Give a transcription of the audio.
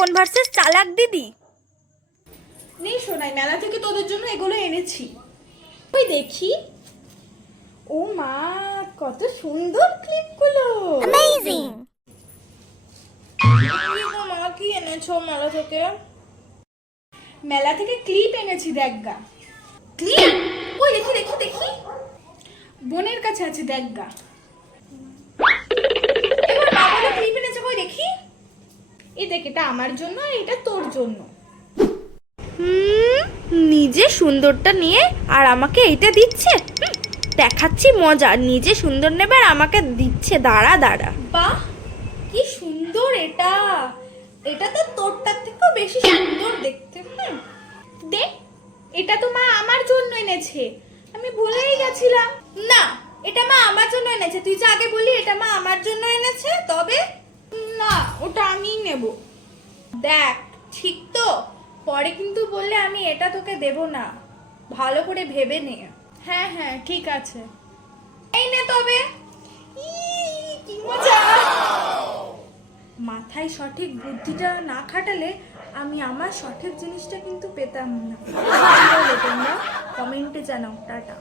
বোন ভার্সেস চালাক দিদি। নেই শোনাই, মেলা থেকে তোদের জন্য এগুলো এনেছি। ওই দেখি, ও মা কত সুন্দর ক্লিপগুলো। অ্যামেজিং। মা কি এনেছো মেলা থেকে? মেলা থেকে ক্লিপ এনেছি, দেখগা। ক্লিপ? ওই দেখি দেখি দেখি, বোনের কাছে আছে, দেখগা। এবার বাবা ক্লিপ এনেছে, কই দেখি। এই দেখ, এটা আমার জন্য আর এটা তোর জন্য। নিজে সুন্দরটা নিয়ে আর আমাকে এইটা দিচ্ছে। দেখাচ্ছি মজা, নিজে সুন্দর নেবে আর আমাকে দিচ্ছে। দাঁড়া দাঁড়া। বাহ কি সুন্দর এটা। এটা তো তোরটার থেকেও বেশি সুন্দর দেখতে। দেখ, এটা তো মা আমার জন্য এনেছে, আমি ভুলেই গেছিলাম। না, এটা মা আমার জন্য এনেছে। তুই যে আগে বলি এটা মা আমার জন্য এনেছে, তবে না, ওটা আমিই নেব। দেখ ঠিক তো, পরে কিন্তু বললে আমি এটা তোকে দেব না, ভালো করে ভেবে নে। হ্যাঁ হ্যাঁ ঠিক আছে, এই নে তবে। কি মজা। মাথায় সঠিক বুদ্ধিটা না খাটালে আমি আমার সঠিক জিনিসটা কিন্তু পেতাম না। তোমরা কমেন্টে জানাও। টাটা।